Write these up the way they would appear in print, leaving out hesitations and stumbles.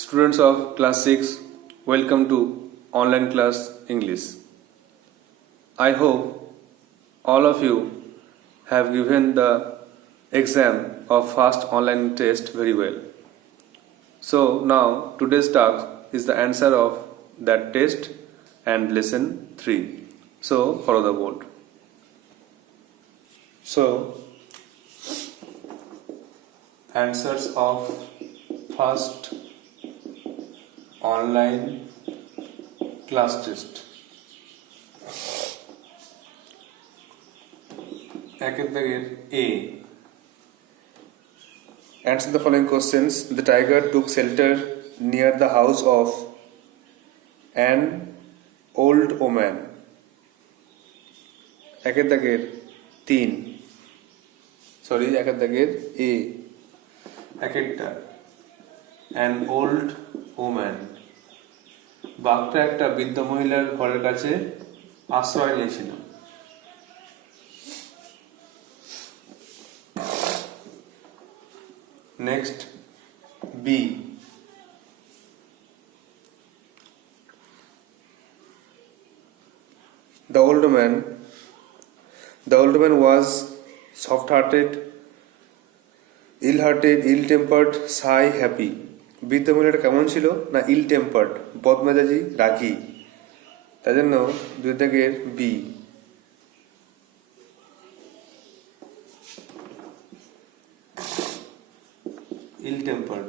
Students of class 6, welcome to online class English. I hope all of you have given the exam of first online test very well. So now today's task is the answer of that test and lesson 3. So follow the board. So answers of first online class test. A. Answer the following questions. The tiger took shelter near the house of an old woman. A. An old woman. বাঘটা একটা বৃদ্ধ মহিলার ঘরের কাছে আশ্রয় নিয়েছিল। Next B. The old man was soft-hearted, ill-hearted, ill-tempered, shy, happy. বৃদ্ধ মহিলাটা কেমন ছিল না ইল টেম্পার্ড, বদমেজাজি, রাগী। তাই জন্য 2 B. Ill tempered.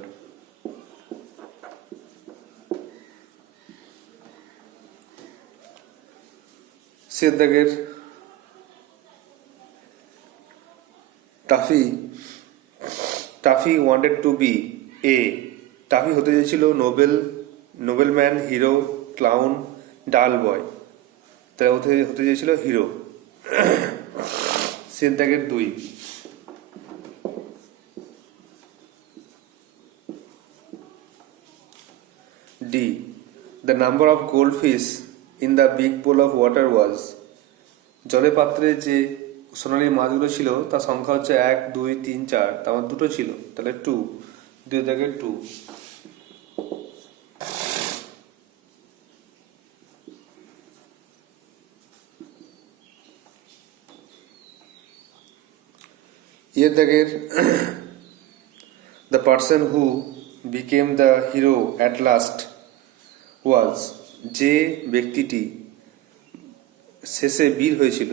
Taffy wanted to be a. Taffy হতে চেয়েছিল নোবেলম্যান, হিরো, ক্লাউন, ডাল বয়। তাই হতে চেয়েছিল hero. 2 D. The number of goldfish in the big pole of water was. জলের পাত্রে যে সোনালী মাছগুলো ছিল তার সংখ্যা হচ্ছে 1, 2, 3, 4। তার মধ্যে 2 ছিল, তাহলে 2। 2 The person who became the hero at last was. যে ব্যক্তিটি শেষে বীর হয়েছিল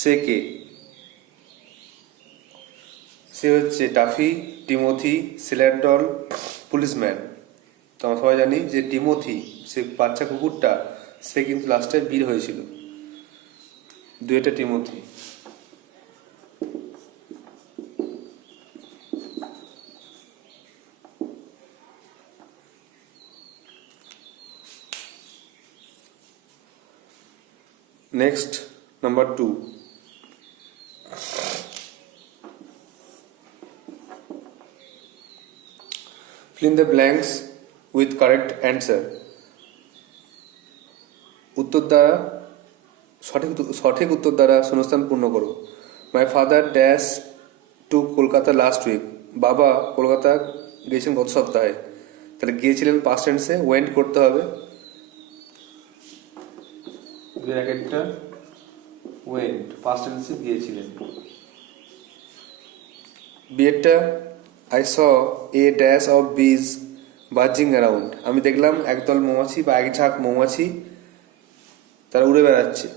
সে কে? সে হচ্ছে টাফি, টিমোথি, সিলেডল, পুলিশম্যান। তো আমরা সবাই জানি যে টিমোথি, সে বাচ্চা কুকুরটা, সে কিন্তু লাস্টে বীর হয়েছিল। 2 Timothy. Next number 2। Fill in the blanks with correct answer. সঠিক উত্তর দ্বারা শূন্যস্থান পূর্ণ করো। My father dash to Kolkata last week. বাবা কলকাতা গিয়েছিলেন গত সপ্তাহে। তাহলে গিয়েছিলেন পাস্ট টেন্সে, ওয়েন্ট করতে হবে। ওয়েন্ট পাস্ট টেন্সে গিয়েছিলেন। বিয়েরটা I saw a dash of bees buzzing around. আমি দেখলাম একদল মৌমাছি বা এক ঝাঁক মৌমাছি তারা উড়ে বেড়াচ্ছে,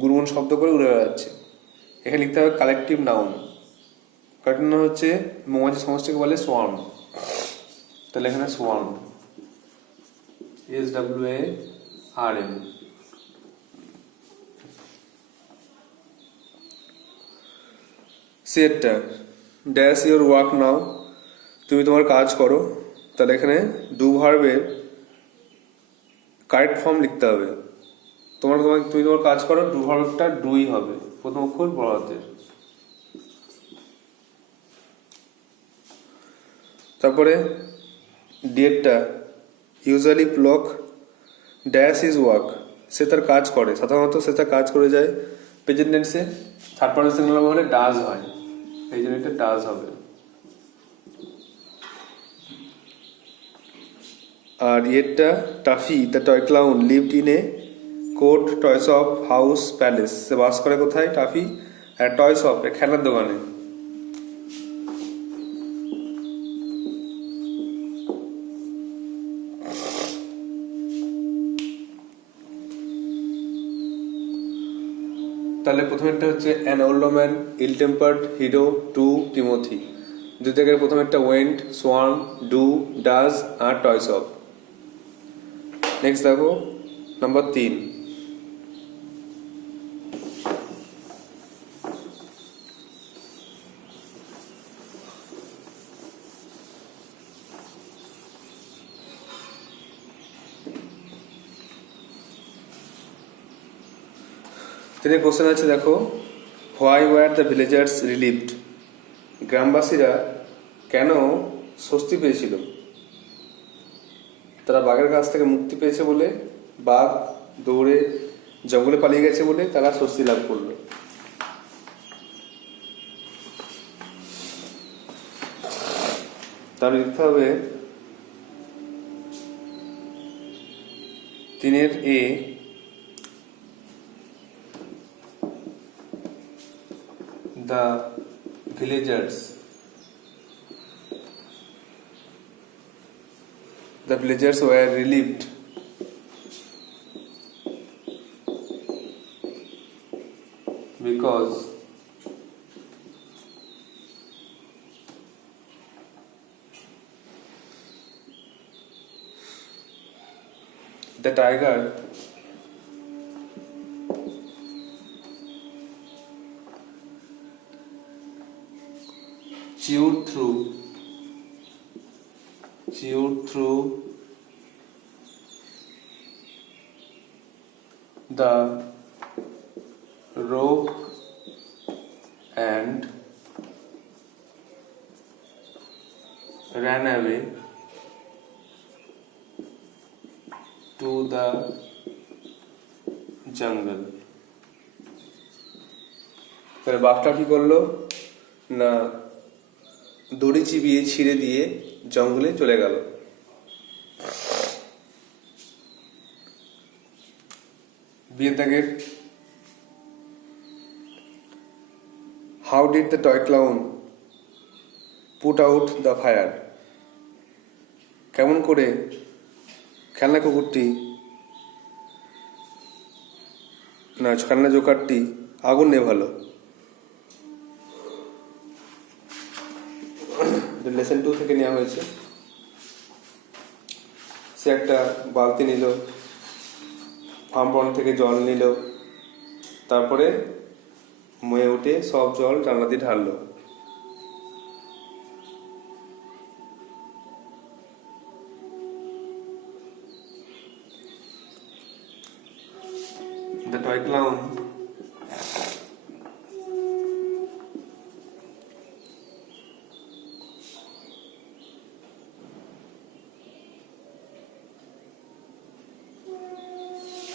গুনগুন শব্দ করে উড়ে বেড়াচ্ছে। এখানে লিখতে হবে কালেকটিভ নাউন। কালেকটিভ নাউন হচ্ছে মৌমাছি সমষ্টিকে বলে সোয়ার্ম। তাহলে এখানে সোয়ার্ম, SWARM। সিয়েরটা ড্যাশ ইউর ওয়ার্ক নাও। তুমি তোমার কাজ করো। তাহলে এখানে ডু ভার্বের কারেক্ট ফর্ম লিখতে হবে। তুমি তোমার কাজ করো, ডু ভার্বটা ডুই হবে, প্রথম অক্ষর বড় হাতের। তারপরে ডিয়েটটা ইউজুয়ালি প্লক ড্যাশ ইজ ওয়ার্ক। সে তার কাজ করে, সাধারণত সে তার কাজ করে যায়। প্রেজেন্ট টেন্সে থার্ড পারসন সিঙ্গুলার হলে ডাজ হয়, এই জন্য এটা ডাজ হবে। আর ইয়েরটা Taffy the toy clown lived in a court toy shop house palace. সে বাস করে কোথায়? টাফি আর টয় শপ, খেলার দোকানে। তাহলে প্রথমেরটা হচ্ছে an old man, ill tempered, hero, to, Timothy. দুই থেকে প্রথমেরটা ওয়েন্ট, সোয়ান, ডু, ডাজ আর টয় শপ। নেক্সট দেখো নাম্বার 3। তিনি কোশ্চেন আছে দেখো, why were the villagers relieved? গ্রামবাসীরা কেন স্বস্তি পেয়েছিল? তারা বাঘের কাছ থেকে মুক্তি পেয়েছে বলে, বাঘ দৌড়ে জঙ্গলে পালিয়ে গেছে বলে তারা স্বস্তি লাভ করলো। তাহলে লিখতে হবে 3 এ, the villagers were relieved because the tiger chewed through the rope and ran away to the jungle। তাহলে বাঘটা কি করলো না, দড়ি চিবিয়ে ছিঁড়ে দিয়ে জঙ্গলে চলে গেল। বিয়ের দাগের how did the toy clown put out the fire? কেমন করে খেলনা কুকুরটি না খেলনা জোকারটি আগুন নেভালো? লেসন 2 থেকে নেওয়া হয়েছে। সে একটা বালতি নিল, ফার্ম থেকে জল নিল, তারপরে ময়ে উঠে সব জল জানলা দিয়ে ঢাললো। The toy clown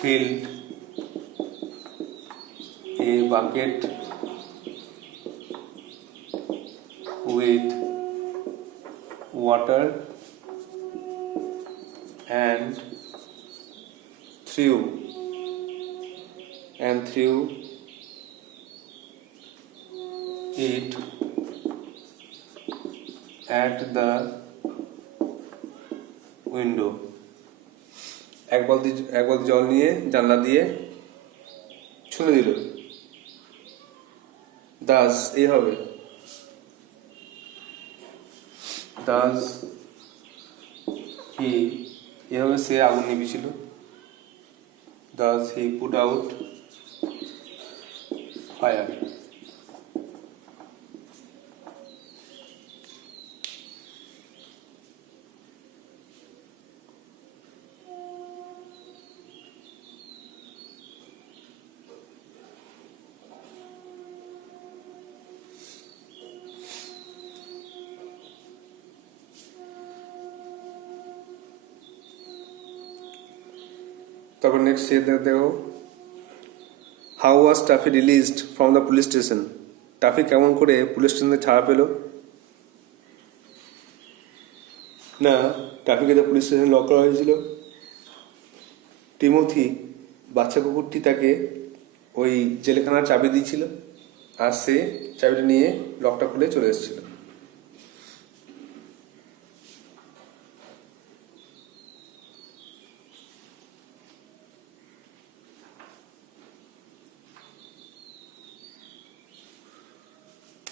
filled a bucket with water and threw it at the window। এক বালতি জল নিয়ে জানলা দিয়ে ছুঁড়ে দিল। দাস এই হবে, দাস হি এভাবে সে আগুন নিভিয়েছিল। Thus he put out fire. তারপর নেক্সট দেখো, how was Taffy released from the police station? Taffy কেমন করে পুলিশ স্টেশন থেকে ছাড়া পেল? না, টাফিকে তো পুলিশ স্টেশনে লক করা হয়েছিল। টিমোথি বাচ্চা কুকুরটি তাকে ওই জেলখানার চাবি দিয়েছিল, আর সে চাবিটা নিয়ে লকটা খুলে চলে এসেছিল।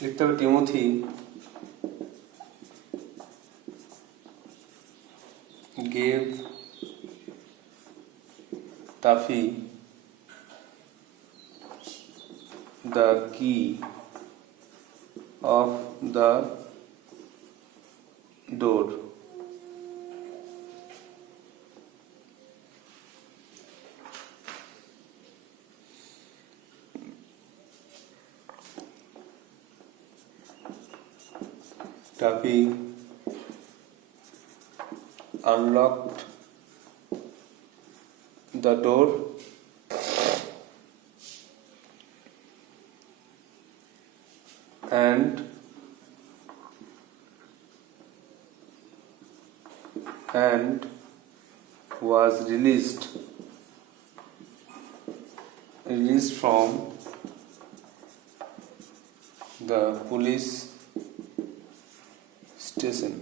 লিখতে হবে Timothy gave Taffy the key of the door. Taffy unlocked the door and was released from the police station.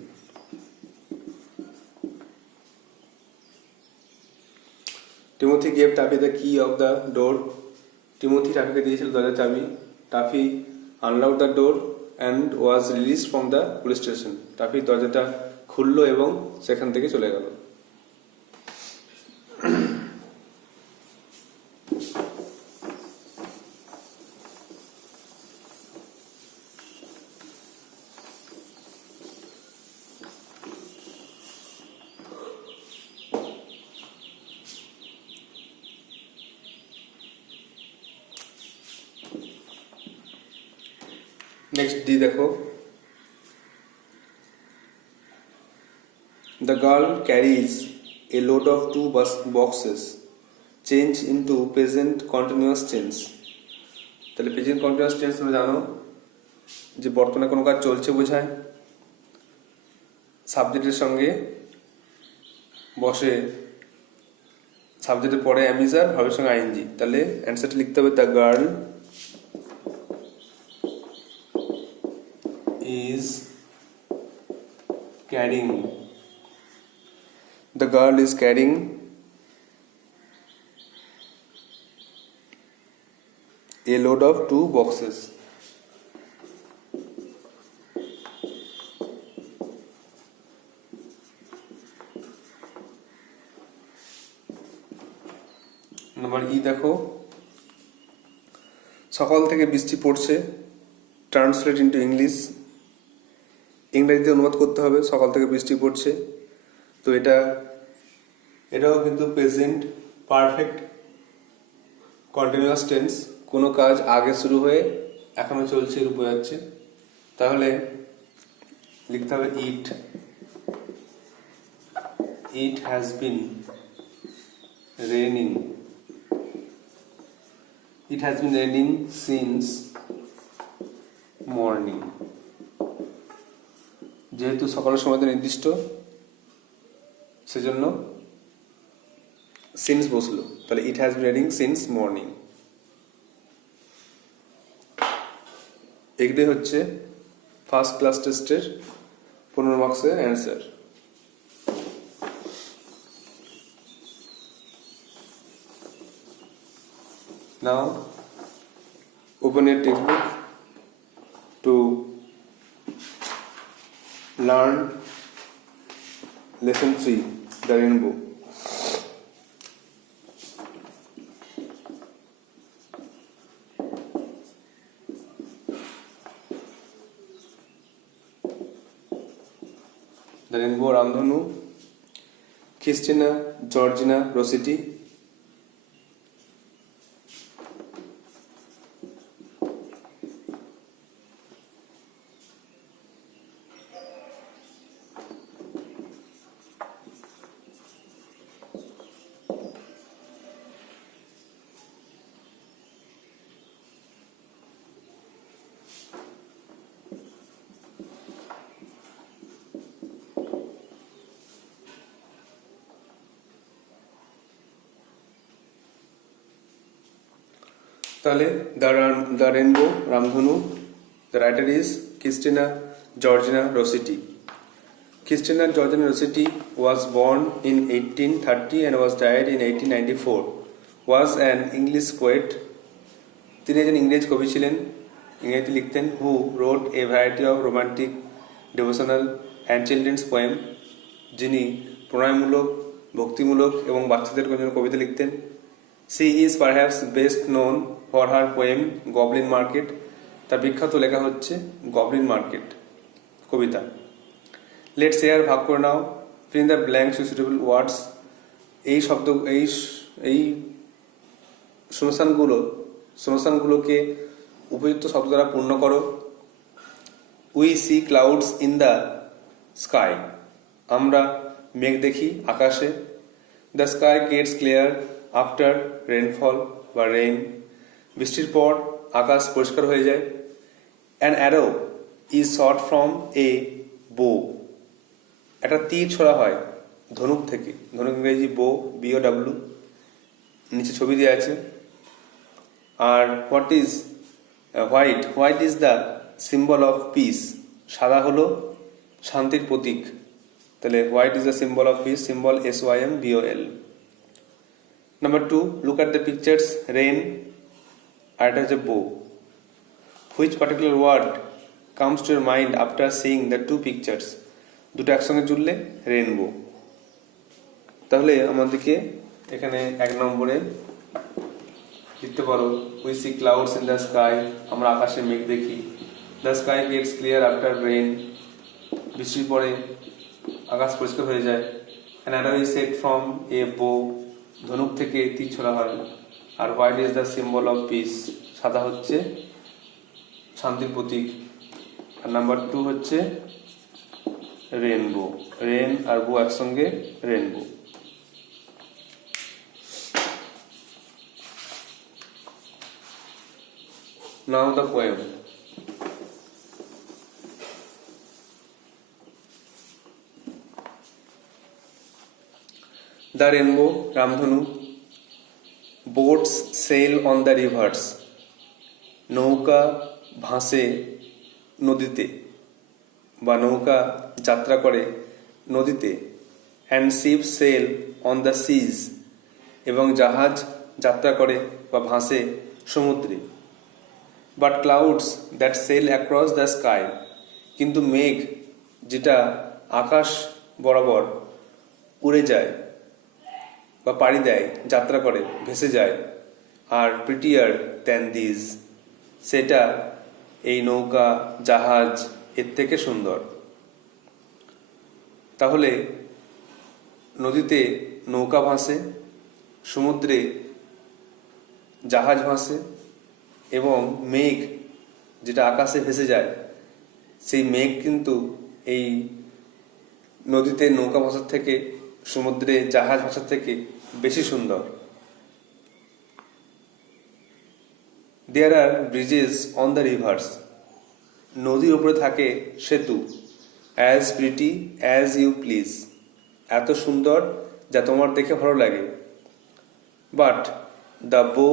Timothy gave Taffy the key of the door. Timothy টাফিকে দিয়েছিল দরজার চাবি। Taffy unlock the door and was release from the police station. Taffy দরজাটা খুললো এবং সেখান থেকে চলে গেল। नेक्स्ट डी देखो, the girl carries a load of 2 boxes change into present continuous tense. তাহলে প্রেজেন্ট কন্টিনিউয়াস টেন্স তোমরা জানো যে বর্তমানে কোনো কাজ চলছে বোঝায়, সাবজেক্টের সঙ্গে বসে, সাবজেক্টের পরে অ্যামিজার, ভাবের সঙ্গে আইএনজি। তাহলে অ্যান্সারটা লিখতে হবে the girl is carrying a load of 2 boxes. Number E দেখো, সকাল থেকে বৃষ্টি পড়ছে, ট্রান্সলেট ইনটু ইংলিশ। ইংরেজিতে অনুবাদ করতে হবে সকাল থেকে বৃষ্টি পড়ছে। তো এটাও কিন্তু প্রেজেন্ট পারফেক্ট কন্টিনিউয়াস টেন্স, কোনো কাজ আগে শুরু হয়ে এখনো চলছে, রূপ যাচ্ছে। তাহলে লিখতে হবে it has been raining since morning. যেহেতু সকালের সময়টা নির্দিষ্ট, সেজন্য সিন্স বসলো। তাহলে it has been raining since morning. এগুলি হচ্ছে ফার্স্ট ক্লাস টেস্টের 15 মার্কসের answer. Now open your textbook to learn lesson 3, the rainbow. The rainbow Ramdhanu, Christina Georgina Rossetti. তাহলে দ্য রেনবো রামধনু, the writer is Christina Georgina Rossetti. Christina Georgina Rossetti was born in 1830 and was died in 1894. Was an English poet. তিনি একজন ইংরেজ কবি ছিলেন, ইংরেজি লিখতেন. Who wrote a variety of romantic, devotional and children's poem. যিনি প্রণয়মূলক, ভক্তিমূলক এবং বাচ্চাদের জন্য কবিতা লিখতেন. She is perhaps best known for her poem Goblin Market. তার বিখ্যাত লেখা হচ্ছে গবলিন মার্কেট কবিতা. লেটস হেয়ার, ভাগ করে নাও. Fill the blanks with suitable words. এই শব্দ এই শূন্যস্থানগুলোকে উপযুক্ত শব্দ দ্বারা পূর্ণ করো. We see clouds in the sky. আমরা মেঘ দেখি আকাশে. The sky gets clear after rainfall বা রেইন. বৃষ্টির পর আকাশ পরিষ্কার হয়ে যায়. An arrow is shot from a bow. একটা তীর ছোড়া হয় ধনুক থেকে. ধনুক ইংরেজি বো, BOW. নিচে ছবি দেওয়া আছে. আর white is the symbol of peace. সাদা হলো শান্তির প্রতীক. তাহলে white is the symbol of peace, symbol SYMBOL. Number 2, look at the pictures. Rain আর এটা হচ্ছে bow. Which particular word comes to your mind after seeing the two pictures. দুটো একসঙ্গে জুড়লে রেনবো. তাহলে আমাদেরকে এখানে 1 নম্বরে লিখতে পারো we see clouds in the sky. আমরা আকাশে মেঘ দেখি. The sky gets clear after rain. বৃষ্টির পরে আকাশ পরিষ্কার হয়ে যায়. An arrow is set from a bow. ধনুক থেকে তীর ছোড়া হয়. আর white is the symbol of peace. সাদা হচ্ছে শান্তির প্রতীক. আর নাম্বার 2 হচ্ছে রেনবো. রেন আর বো একসঙ্গে rainbow. Now the poem. The rainbow, রামধনু. Boats sail on the rivers. নৌকা ভাসে নদীতে বা নৌকা যাত্রা করে নদীতে. And ships sail on the seas. এবং জাহাজ যাত্রা করে বা ভাসে সমুদ্রে. But clouds that sail across the sky. কিন্তু মেঘ যেটা আকাশ বরাবর উড়ে যায় বা পাড়ি দেয়, যাত্রা করে, ভেসে যায়. আর প্রিটিয়ার দ্যান দিজ. সেটা এই নৌকা জাহাজ এর থেকে সুন্দর. তাহলে নদীতে নৌকা ভাসে, সমুদ্রে জাহাজ ভাসে এবং মেঘ যেটা আকাশে ভেসে যায়, সেই মেঘ কিন্তু এই নদীতে নৌকা ভাসার থেকে, সমুদ্রে জাহাজ ভাসার থেকে বেশি সুন্দর. There are bridges on the rivers. নদীর উপরে থাকে সেতু. As pretty as you please. এত সুন্দর যা তোমার দেখে ভালো লাগে. But the bow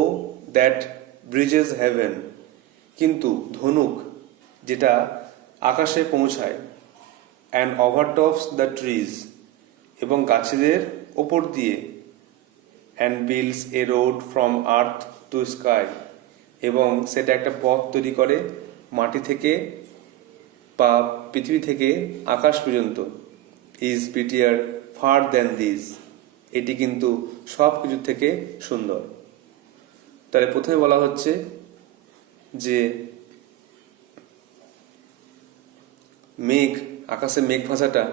that bridges heaven. কিন্তু ধনুক যেটা আকাশে পৌঁছায়. And overtops the trees. এবং গাছেদের ওপর দিয়ে. And builds a road from earth to sky. এবং সেটা একটা পথ তৈরি করে মাটি থেকে বা পৃথিবী থেকে আকাশ পর্যন্ত. Is prettier far than this. এটি কিন্তু সব কিছুর থেকে সুন্দর. তাহলে প্রথমে বলা হচ্ছে যে মেঘ, আকাশে মেঘ ভাসাটা,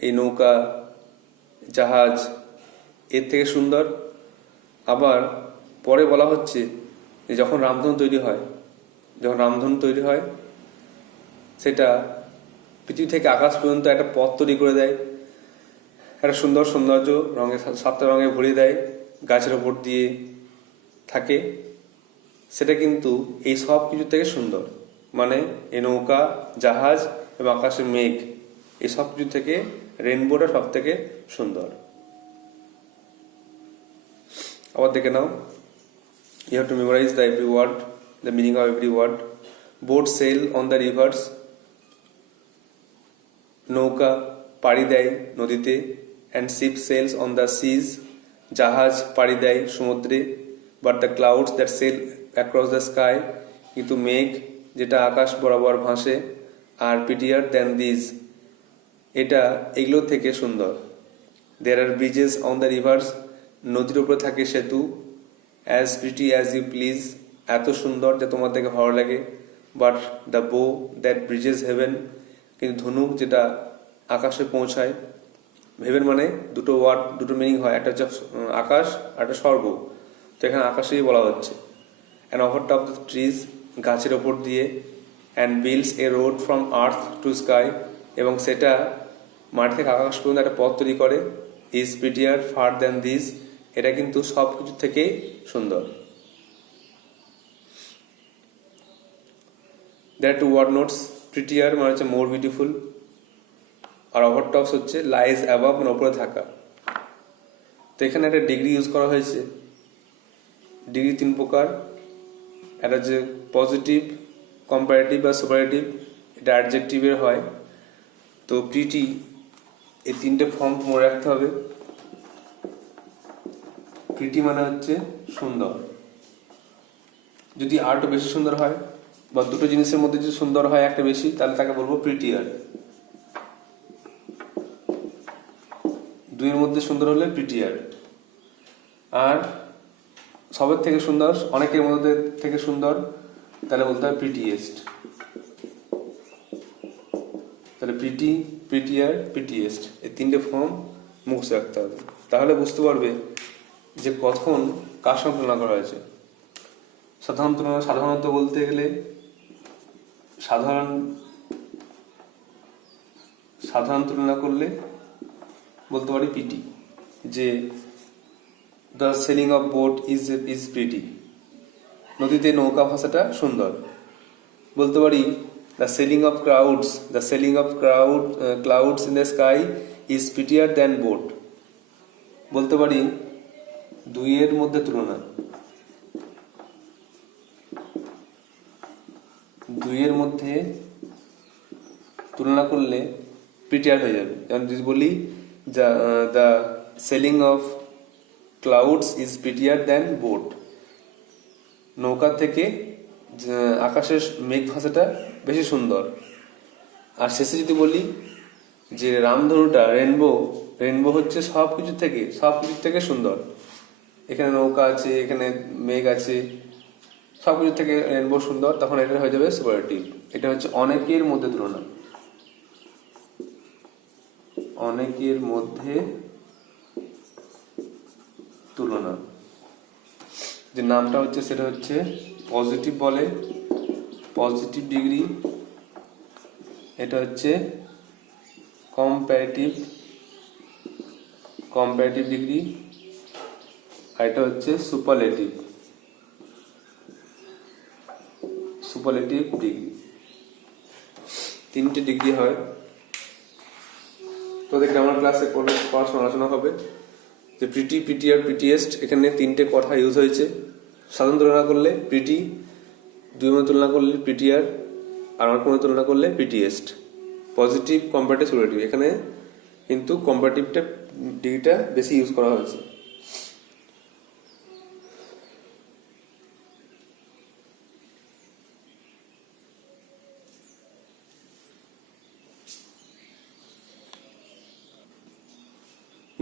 এই নৌকা জাহাজ এর থেকে সুন্দর. আবার পরে বলা হচ্ছে যে যখন রামধনু তৈরি হয় সেটা পৃথিবী থেকে আকাশ পর্যন্ত একটা পথ তৈরি করে দেয়. একটা সুন্দর সৌন্দর্য রঙে 7টা রঙে ভরিয়ে দেয়, গাছের ওপর দিয়ে থাকে. সেটা কিন্তু এই সব কিছু থেকে সুন্দর. মানে এই নৌকা জাহাজ এবং আকাশের মেঘ এই সব কিছু থেকে রেনবোটা সব থেকে সুন্দর. আবার দেখে নাও. You have to memorize the every word, the meaning of every word. Boat sail on the rivers. নৌকা পাড়ি দেয় নদীতে। and ship sails on the seas. জাহাজ পাড়ি দেয় সমুদ্রে। but the clouds that sail across the sky, কিন্তু মেঘ যেটা আকাশ বরাবর ভাসে আর prettier than these, এটা এগুলো থেকে সুন্দর। there are bridges on the rivers, নদীর উপরে থাকে সেতু। as pretty as you please, এত সুন্দর যে তোমার দেখে ভালো লাগে। but the bow that bridges heaven, কিন্তু ধনুক যেটা আকাশে পৌঁছায়। হেভেন মানে দুটো ওয়ার্ড, দুটো মিনিং হয়, একটা হচ্ছে আকাশ আর একটা স্বর্গ, তো এখানে আকাশেই বলা হচ্ছে। And over top the trees, গাছের ওপর দিয়ে। And builds a road from earth to sky, এবং সেটা মাটি থেকে আকাশ পর্যন্ত একটা পথ তৈরি করে। Is prettier far than this, এটা কিন্তু সব কিছু থেকেই সুন্দর। That two word notes, prettier মানে হচ্ছে মোর বিউটিফুল, আর ওভার টপস হচ্ছে লাইজ অ্যাবাভ মানে ওপরে থাকা। তো এখানে একটা ডিগ্রি ইউজ করা হয়েছে। ডিগ্রি তিন প্রকার, একটা হচ্ছে পজিটিভ, কম্পারেটিভ বা সুপারেটিভ, এটা অ্যাডজেক্টিভের হয়। তো প্রিটি এই তিনটে ফর্ম মনে রাখতে হবে। প্রিটি মানে হচ্ছে সুন্দর, যদি আরটা বেশি সুন্দর হয় বা দুটো জিনিসের মধ্যে যদি সুন্দর হয় একটা বেশি, তাহলে তাকে বলবো প্রিটিয়ার। দুইয়ের মধ্যে সুন্দর হলে প্রিটিয়ার। আর সবের থেকে সুন্দর, অনেকের মধ্যে থেকে সুন্দর, তাহলে বলতে হবে প্রিটিয়েস্ট। তাহলে প্রিটি, প্রিটিয়ার, প্রিটিয়েস্ট, এই তিনটে ফর্ম মুখস্থ রাখতে হবে, তাহলে বুঝতে পারবে যে কখন কার সঙ্গে তুলনা করা হয়েছে। সাধারণত বলতে গেলে সাধারণ তুলনা করলে বলতে পারি পিটি, যে the selling of BOT is pretty, নদীতে নৌকা ভাষাটা সুন্দর। বলতে পারি the selling of clouds in the sky is প্রিটিয়ার দ্যান বোট। বলতে পারি দুইয়ের মধ্যে তুলনা, দুইয়ের মধ্যে তুলনা করলে প্রিটিয়ার হয়ে যাবে। যেমন যদি বলি the selling of clouds is প্রিটিয়ার দ্যান বোট, নৌকা থেকে আকাশের মেঘ ভাষাটা বেশি সুন্দর। আর শেষে যদি বলি যে রামধনুটা রেনবো হচ্ছে সব কিছু থেকে সুন্দর। এখানে নৌকা আছে, এখানে মেঘ আছে, সব কিছু থেকে রেনবো সুন্দর, তখন এটা হয়ে যাবে সুপারলেটিভ। এটা হচ্ছে অনেকের মধ্যে তুলনা, অনেকের মধ্যে তুলনা। যে নামটা হচ্ছে সেটা হচ্ছে পজিটিভ বলে, পজিটিভ ডিগ্রি। এটা হচ্ছে কম্পারেটিভ ডিগ্রি, আর এটা হচ্ছে সুপারলেটিভ ডিগ্রি। তিনটে ডিগ্রি হয়। তোদের গ্রামার ক্লাসে পড়াশোনা আলোচনা হবে যে প্রিটি, প্রিটিয়ার, প্রিটিয়েস্ট, এখানে তিনটে কথা ইউজ হয়েছে। সাধারণ তুলনা করলে প্রিটি, দুই মধ্যে তুলনা করলে প্রিটিয়ার, আর আমার মধ্যে তুলনা করলে প্রিটিয়েস্ট। পজিটিভ, কম্পারেটিভ, সুপারলেটিভ, এখানে কিন্তু কম্পারেটিভটা ডিগ্রিটা বেশি ইউজ করা হয়েছে।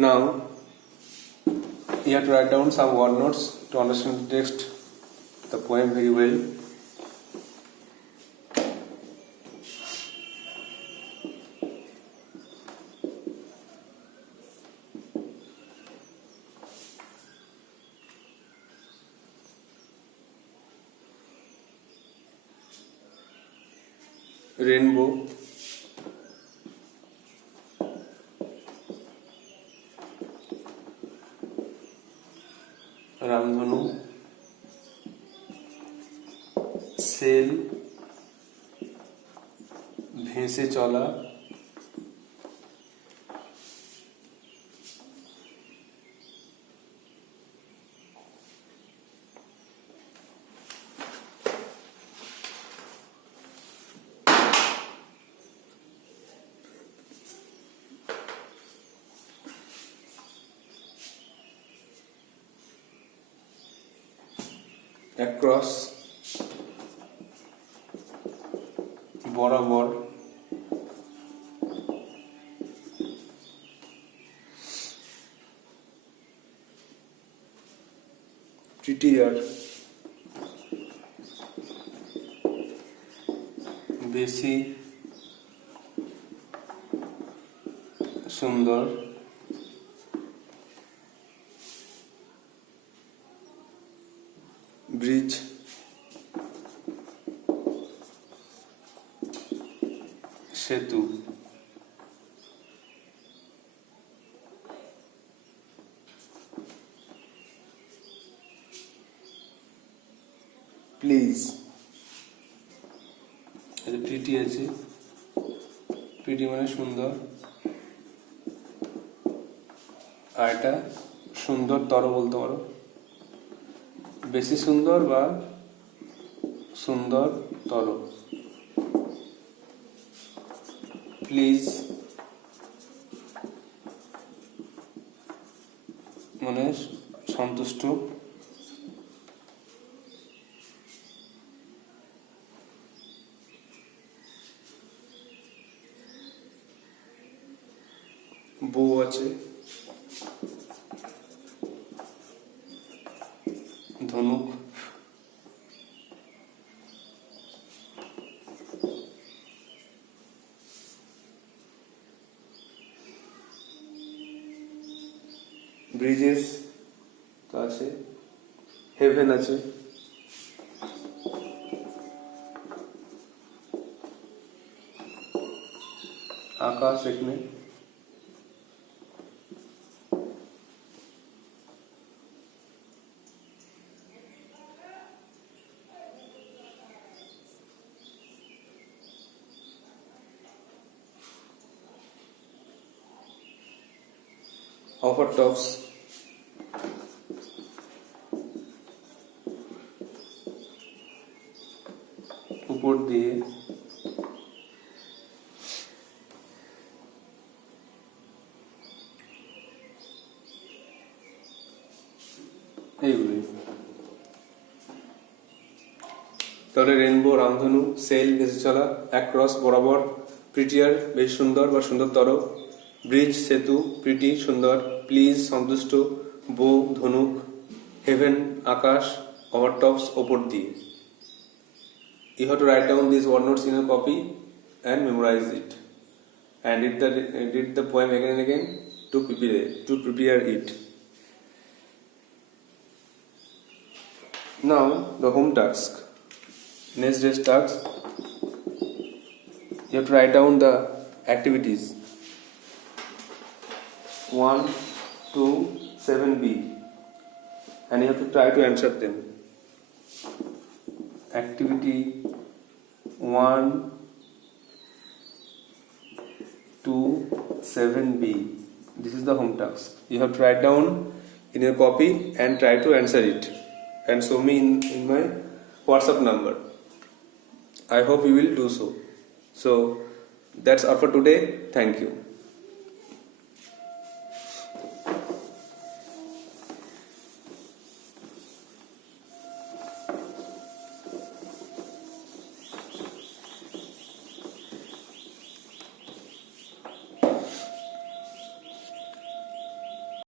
Now, you have to write down some word notes to understand the text, the poem very well. Rainbow, রামধনু, সেল, ভেসে চলা, across বরাবর prettier বেশি সুন্দর ব্রিজ সেতু প্লিজ এটা প্রিটি আছে প্রিটি মানে সুন্দর আর এটা সুন্দরতর বলতে পারো বেশি সুন্দর বা সুন্দরতর প্লিজ মানে সন্তুষ্ট বউ আছে ধনুক ব্রিজেস তো আছে হেভেন আছে আকাশ এখানে overtops উপর দিয়ে এইগুলি তাহলে রেনবো রামধনু সেল ভেসে চলা অ্যাক্রস বরাবর প্রিটিয়ার বেশ সুন্দর বা সুন্দরতর ব্রিজ সেতু প্রিটি সুন্দর প্লিজ সন্তুষ্ট বো ধনুক হেভেন আকাশ ওভারটপস ওপর দিয়ে you have to write down these word notes in a copy and memorize it and read the poem again and again to prepare it. Now the home task. Next day's task, you have to write down the activities 1 to 7b and you have to try to answer them. Activity 1 to 7b. This is the home task. You have to write down in your copy and try to answer it and show me in my WhatsApp number. I hope you will do so. So that's all for today. Thank you.